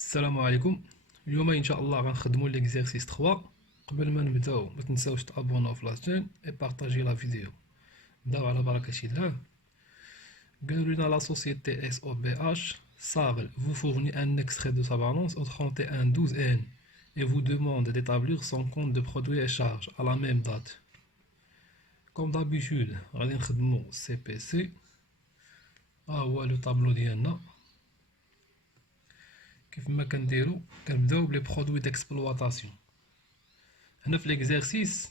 السلام عليكم. اليوم ان شاء الله غنخدموا ليكزيرسيس 3. قبل ما نبداو ما تنساوش تابوناو في لاشين اي بارطاجي لا فيديو. نبداو على بركه الله. قالوا لنا لا سوسيتي اس او بي اش Sable vous fournit un extrait de sa balance au 31/12/N et vous demande d'établir son compte de produits et charges à la même date. Comme d'habitude غادي نخدموا سي بي سي. هو لو طابلو ديالنا. كيف ما كنديروا كنبداو بلي برودوي ديكسبلواتاسيون. هنا في l'exercice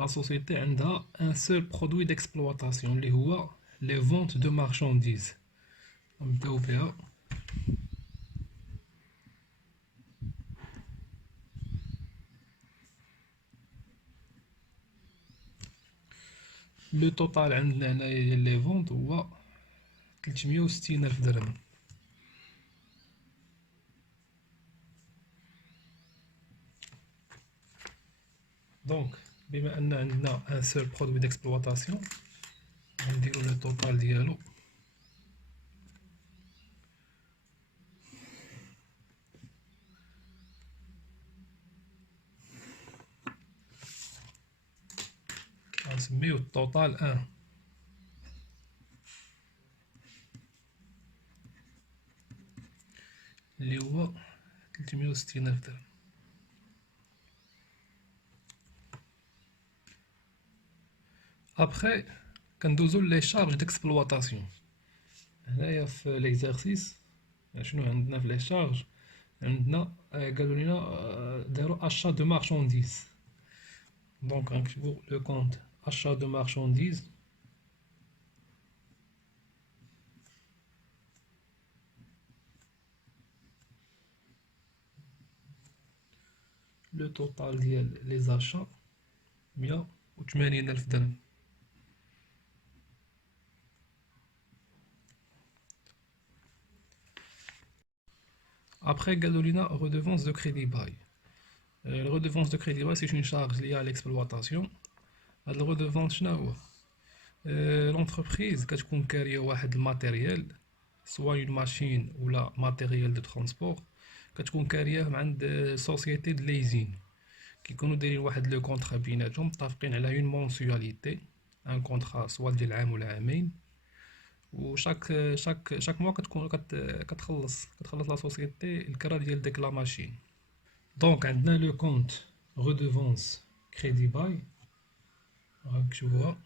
la société عندها un seul produit d'exploitation اللي هو les ventes de marchandises. نبداو بها. لو توتال عندنا هنايا ديال لي فونت هو 360 ألف درهم. دونك بما ان عندنا ان سول برودوي ديكسبلواتاسيون غنديرو لو توتال ديالو. غنسميوه التوتال 1 اللي هو 360 ألف درهم. ابخي كندوزو لي شارج ديكسبلواتاسيون. هنايا في ليكزارسيس شنو عندنا في لي شارج؟ عندنا قالوا لنا داروا اشا دو مارشانديز. دونك غنكتبو لو كونت اشا دو مارشانديز. لو توتال ديال لي زاشا 180 ألف درهم. Après, قالوا لنا redevance de crédit bail. La redevance de crédit bail, c'est une charge liée à l'exploitation. هاد الredevance شنو هو؟ l'entreprise كتكون كاريه واحد الماتيريال سوا une ماشين ولا ماتيريال دو ترونسبور، كتكون كاريه من عند سوسيتي د ليزين. كيكونوا دايرين واحد لو كونطرا بيناتهم متفقين على اون مونسياليتي، ان كونطرا سوا ديال عام ولا عامين، وشاك موا كتكون كتخلص لا سوسيتي الكرا ديال ديك لا ماشين. دونك عندنا لو كونت ريدوفونس كريدي باي. غنكتبوها.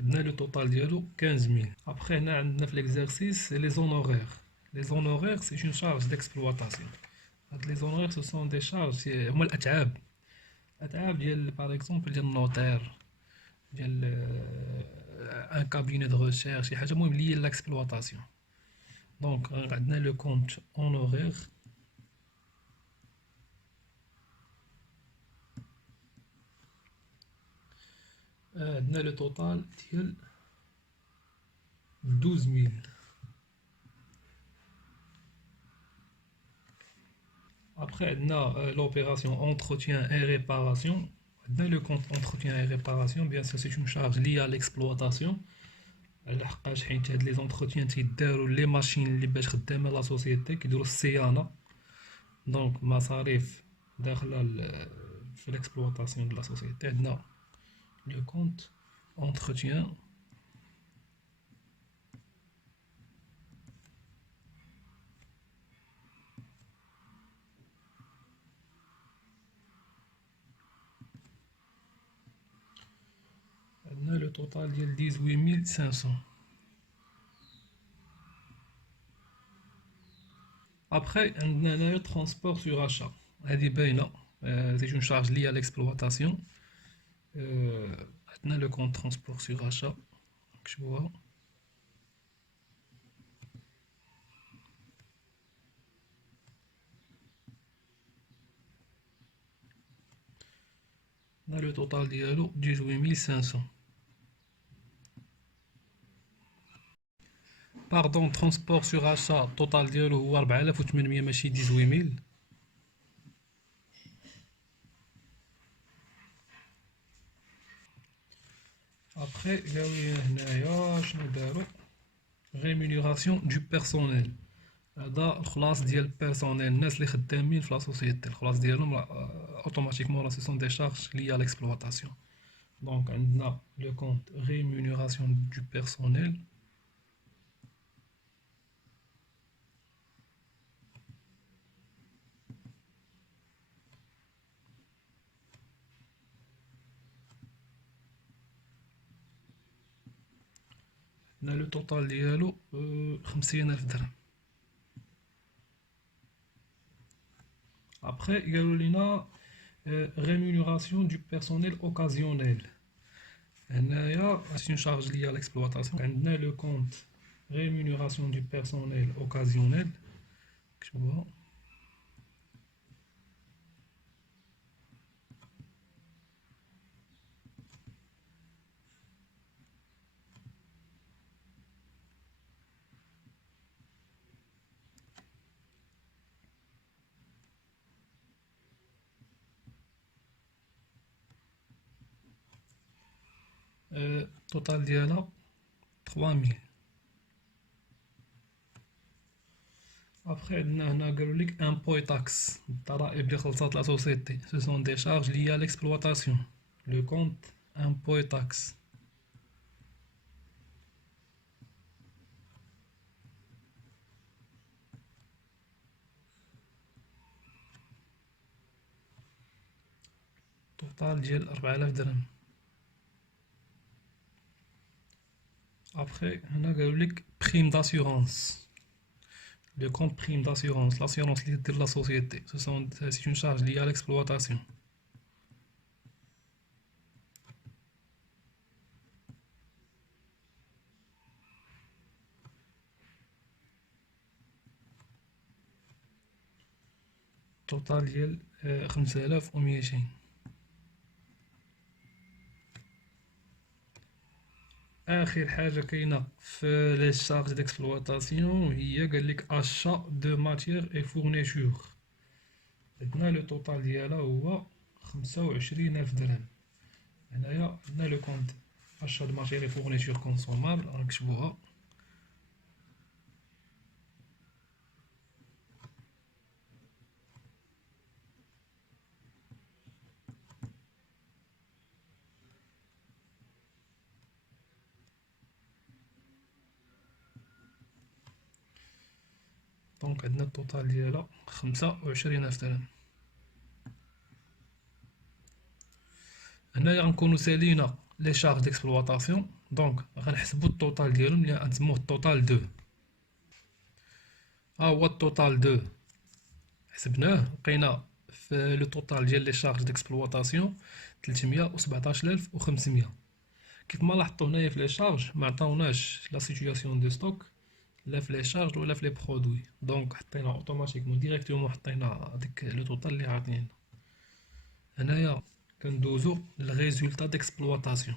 عندنا لو توتال ديالو 15000. ابخي هنا عندنا في ليكزارسيس لي زونورير. لي زونورير سي اون شارج ديكسبلواتاسيون. هاد لي زونورير سو سون دي شارج هما الاتعاب. الاتعاب ديال باغ اكزومبل ديال النوتير، ديال ان كابيني دو ريشيرش، شي حاجه المهم ليا لاكسبلواتاسيون. دونك عندنا لو كونت اونورير. عندنا لو توتال ديال 12000. Après, on a l'opération entretien et réparation. Dans le compte entretien et réparation, bien sûr, c'est une charge liée à l'exploitation. Les entretiens تيداروا les machines اللي باش خدامه لا سوسيتي كيديروا الصيانه. دونك مصاريف داخله في l'exploitation de la société. عندنا le compte entretien عندنا le total ديال 18500. Après, on a le transport sur achat. C'est une charge liée à l'exploitation. On a le compte transport sur achat. Je vois. On a le total de 18500. باردون ترونسبور سوغ اشا التوتال ديالو هو 4800 ماشي 18000. ابخي قالوا لي هنايا شنو داروا rémunération du personnel. هذا الخلاص ديال البيرسونيل، الناس اللي خدامين في لا سوسيتي الخلاص ديالهم اوتوماتيكمون راه سي سون دي شارج ليا ليكسبلواتاسيون. دونك عندنا لو كونت rémunération du personnel. هنا لو توتال ديالو 50000 درهم. Après, il y a rémunération du personnel occasionnel. C'est une charge liée à l'exploitation. On a le compte rémunération du personnel occasionnel. Total ديالها 3000. Après, هنا قالوا لك impôt et taxe. الضرائب اللي خلصات لا سوسيتي ce sont des charges liées à l'exploitation. Le compte impôt et taxe. total ديال 4000 درهم. Après, هنا قالوا لك prime d'assurance. Le compte prime d'assurance, l'assurance de la société, c'est une charge liée à l'exploitation. Total ديال 5200. اخر حاجه كاينه في لي شارج ديكسبلواتاسيون هي قال لك اشا دو ماتيير اي فورنيتور. عندنا لو توتال ديالها هو 25000 درهم. هنايا عندنا لو كونت اشا دو ماتيير اي فورنيتور كونسومابل غنكتبوها. دونك عندنا التوتال ديالها 25000 درهم. هنايا غنكونو سالينا لي شارج ديكسبلواتاسيون. دونك غنحسبو التوتال ديالهم اللي غنسموه التوتال 2. ها هو التوتال 2 حسبناه لقينا في لو توتال ديال لي شارج ديكسبلواتاسيون 317500. كيف ما لاحظتوا هنايا في لي شارج ما عطاوناش لا سيتوياسيون دو ستوك لا في لي شارج ولا في لي برودوي. دونك حطينا اوتوماتيكمون ديريكتومون حطينا ديك لو توتال اللي عاطينا. هنايا كندوزو للريزولتا ديكسبلواتاسيون.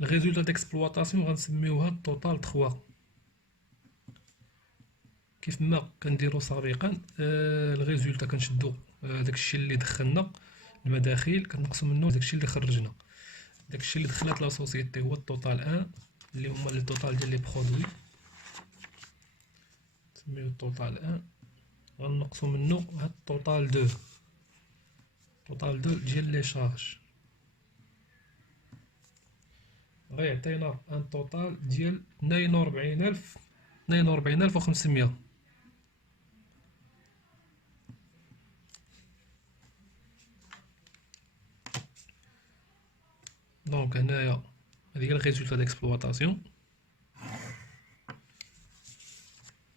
الريزولتا ديكسبلواتاسيون غنسميوها التوتال 3. كيف ما كنديرو سابقا الريزولتا كنشدو داكشي اللي دخلنا المداخيل كنقصو منه داكشي اللي خرجنا. داكشي اللي دخلات لا سوسيتي هو التوتال 1 اللي هما لي توتال ديال لي برودوي نسميو التوتال 1. غنقصو منه هاد التوتال 2. التوتال 2 ديال لي شارج غيعطينا ان توتال ديال 42500. دونك هنايا هذه هي الريزولتا ديكسبلواتاسيون.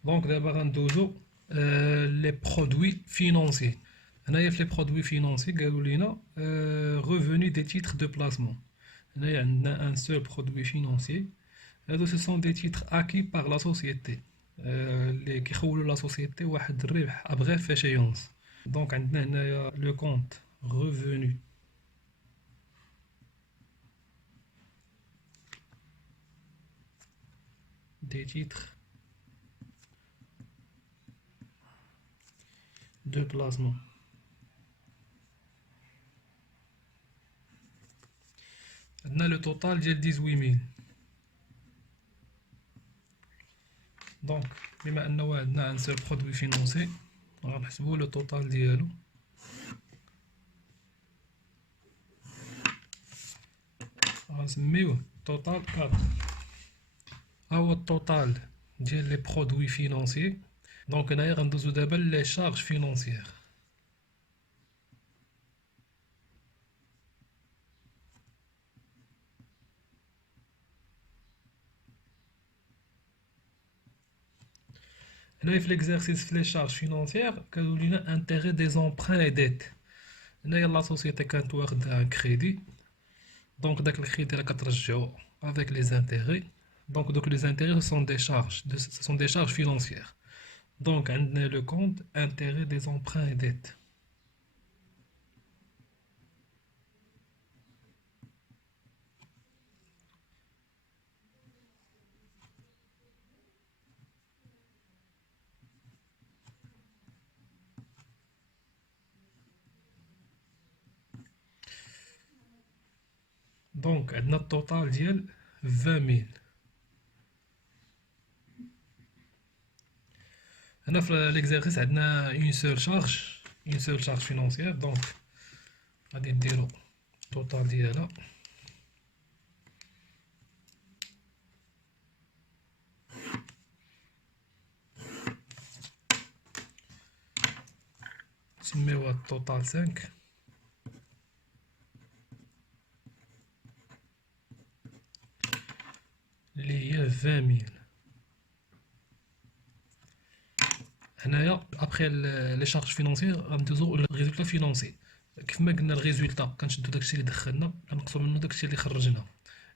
دونك دابا غندوزو لي برودوي فينونسي. هنايا في لي برودوي فينونسي قالوا لينا ريفوني دي تيتر دو بلاسمون. هنايا عندنا ان سول برودوي فينونسي. هادو سو سون دي تيتر اكي باغ لا سوسيتي. اللي كيخولوا لا سوسيتي واحد الربح ابغي فاشيونس. دونك عندنا هنايا لو كونت ريفوني دي تيتر دو بلاسمون. عندنا لو توتال ديال 18000. دونك بما انه عندنا ان سول برودوي فينونسي غنحسبو لو توتال ديالو. غنسميوه توتال 4. ها هو التوتال ديال لي برودوي فينونسي. دونك هنايا غندوزو دابا لي شارج فينونسيير. هنايا في ليكزارسيس في لي شارج فينونسيير كانوا لينا انتيغي دي زومبران اي ديت. هنايا لا سوسيتي كانت واخده ان كريدي، دونك داك الكريدي راه كترجعو افيك لي زانتيغي. دونك دوك لي زانتيغي سون دي شارج سون دي شارج فينونسيير. دونك عندنا لو كونت انتيغي دي زومبران اي ديت. دونك عندنا التوتال ديال 20000. هنا في ليكزارسيس عندنا اون سول شارج فينونسيير. دونك غادي نديرو التوتال ديالها. نسميوها التوتال 5 اللي هي 20000. هنايا ابخي لي شارج فينونسي غندوزو للريزولتا فينونسي. كيف ما قلنا الريزولتا كنشدو داكشي اللي دخلنا غنقصو منه داكشي اللي خرجنا.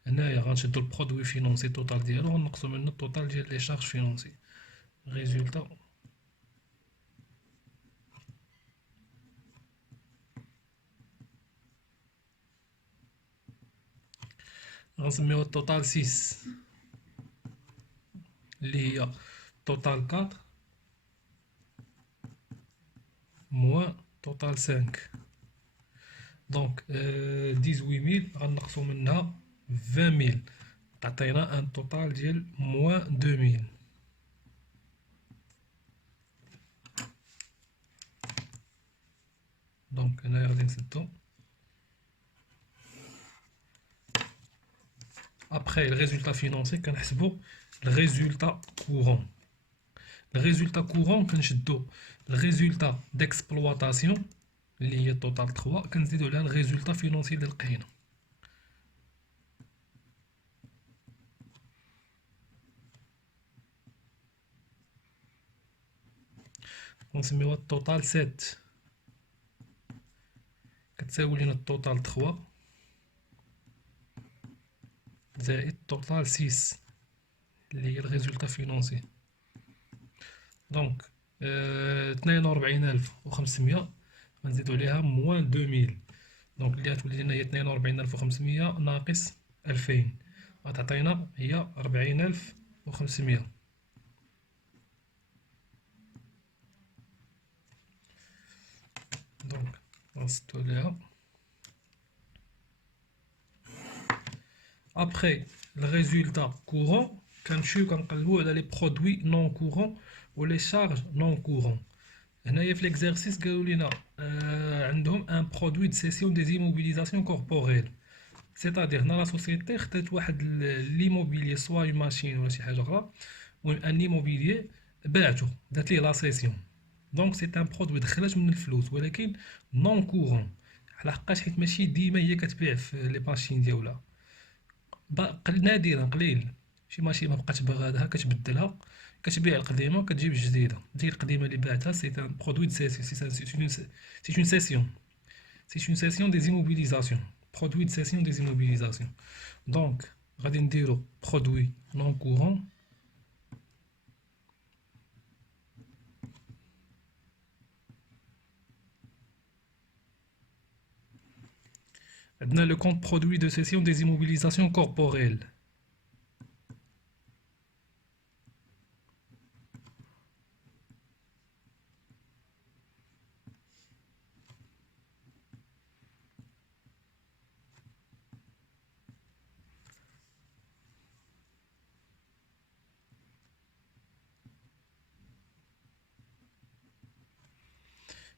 هنايا غنشدو البرودوي فينونسي توتال ديالو غنقصو منه التوتال ديال لي شارج فينونسي. ريزولتا غنسميوها التوتال 6 اللي هي توتال 4 موان توتال 5. دونك 18000 غنقصو منها 20000 تعطينا ان توتال ديال موان 2000. دونك هنايا غادي نسدو. ابخي الريزولتا فينونسي كنحسبو الريزولتا كورون. الريزولتا كورون كنشدو الريزولتا ديكسبلواتاسيون اللي هي توتال 3 كنزيدو عليها الريزولتا فينونسي اللي لقينا. غنسميوها التوتال 7 كتساوي لينا التوتال 3 زائد توتال 6 اللي هي الريزولتا فينونسي. دونك 42500 غنزيدو عليها موان 2000. دونك اللي غتولي لنا هي 42500 ناقص 2000 غتعطينا هي 40500. دونك غنسدو عليها. ابخي الريزولتا كورون كنمشيو كنقلبو على لي برودوي نون كورون و لي شارج نون كورون. هنايا في ليكزارسيس قالوا لينا عندهم ان برودوي دو سيسيون دي زيموبيليزاسيون كوربوريل. سيتادير هنا لا سوسيتي خدات واحد ليموبيلي سوا اون ماشين ولا شي حاجه اخرى المهم ان ايموبيلي باعتو دات ليه لا سيسيون. دونك سي ان برودوي دخلات من الفلوس ولكن نون كورون على حقاش حيت ماشي ديما هي كتبيع في لي ماشين ديالها. نادرا قليل شي ماشين ما بقاتش باغادها كتبدلها كتبيع القديمه كتجيب الجديده. ديك القديمه اللي بعتها سي ان برودوي دو سيسيون سي اون سيسيون سي اون سيسيون دي زيموبيليزاسيون برودوي دو سيسيون دي زيموبيليزاسيون. دونك غادي نديرو برودوي نون كورون عندنا le compte produit de cession des immobilisations corporelles.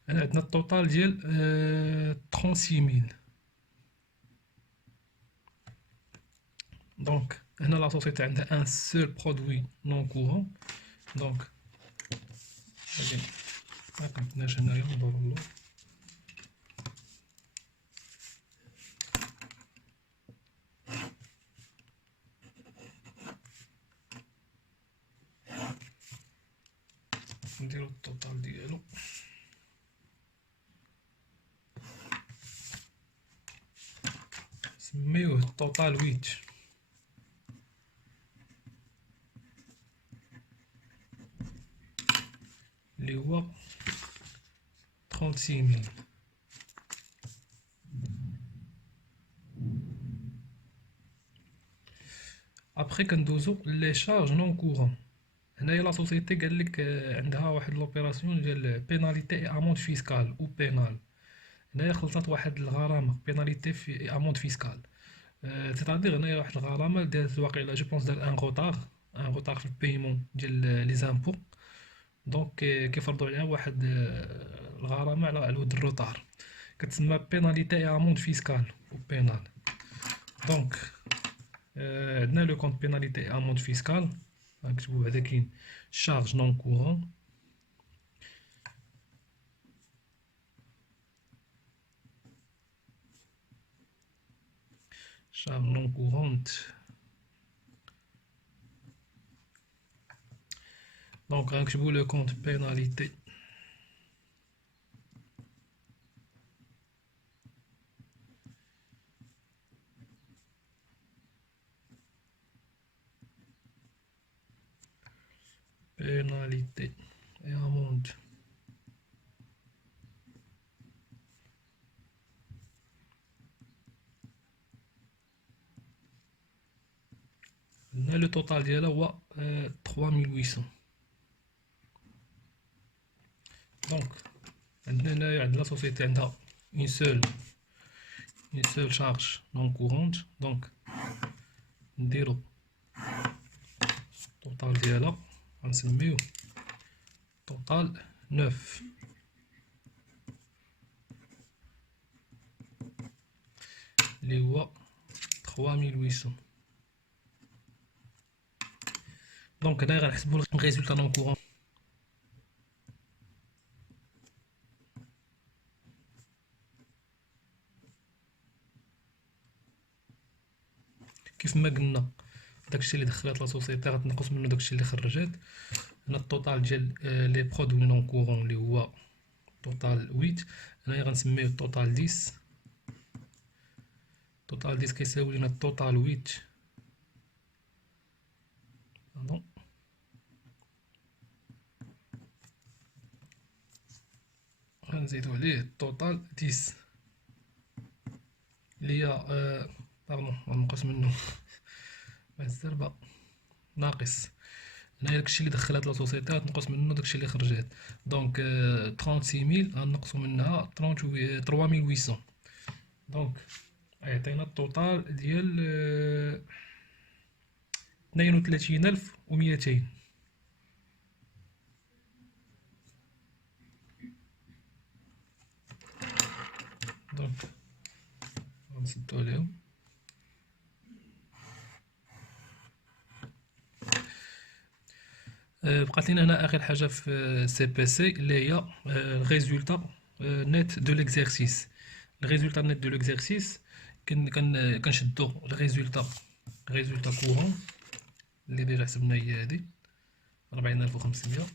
عندنا التوتال ديال 36000. دونك هنا لا سوسيتي عندها ان سول برودوي نون كورون. دونك غادي ما كنتناش هنايا ندور له نديرو التوتال ديالو. سميوه التوتال 8 اللي هو 36000. ابخي كندوزو لي شارج نون كورون. هنايا لا سوسيتي قال لك عندها واحد لوبيراسيون ديال بيناليتي اي اموند فيسكال او بينال. هنايا خلطات واحد الغرامه بيناليتي في اموند فيسكال. تيتادير هنايا واحد الغرامه دارت واقيلا جو بونس دار ان روتار في البيمون ديال لي زامبو. دونك كيفرضوا عليها واحد الغرامه على ود الروتار كتسمى بيناليتي اي اموند فيسكال او بينال. دونك عندنا لو كونت بيناليتي اي اموند فيسكال نكتبو بعدا كاين شارج نون كورون. charge non courante. Donc غنكتبو le compte pénalité et amende. Le total ديالها هو 3800. دونك عندنا هنايا عند لا سوسيتي عندها une seule charge non courante. دونك نديرو التوتال ديالها غنسميوه توتال 9 اللي هو 3800. دونك هنايا غنحسبو الريزولتا نون كورون. كيف ما قلنا داكشي اللي دخلات لا سوسيتي غتنقص منه داكشي اللي خرجات. هنا التوتال ديال لي برودوي نون كورون اللي هو توتال 8. هنايا غنسميوه توتال 10. توتال 10 كيساوي لنا التوتال 8 غنزيدو عليه التوتال 10 اللي هي باردون غنقص منه مع الزربه ناقص. هنايا داكشي اللي دخلات لا سوسيتي غتنقص منه داكشي اللي خرجات. دونك 36000 غنقصو منها 3800. دونك يعطينا التوتال ديال 32200. دونك غنسدو عليهم. بقات لينا هنا اخر حاجه في سي بي سي اللي هي الريزولتا نيت دو ليكزارسيس. الريزولتا نيت دو ليكزارسيس كنشدو الريزولتا كورون اللي ديجا حسبنا هي هادي 40500.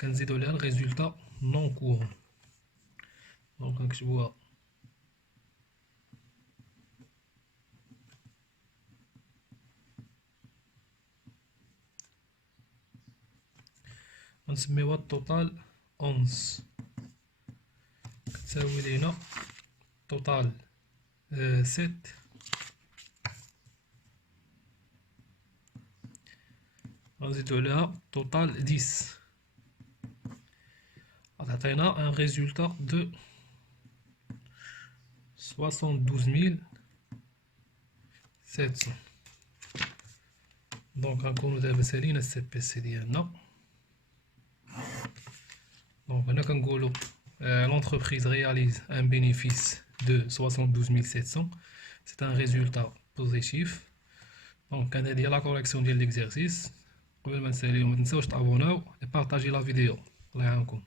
كنزيدو عليها الريزولتا نون كورون. دونك نكتبوها غنسميوها التوتال 11 كتساوي لينا توتال 7. غنزيدو عليها total 10. غتعطينا un résultat de 72 700. دونك غنكونو دابا سالينا السي بي سي ديالنا. دونك هنا كنقولو l'entreprise réalise un bénéfice de 72 700. C'est un résultat positif. دونك هنا هي لا كوريكسيون ديال ليكزارسيس. قبل ما نساليو ما تنساوش تابوناو و بارطاجي لا فيديو. الله يعاونكم.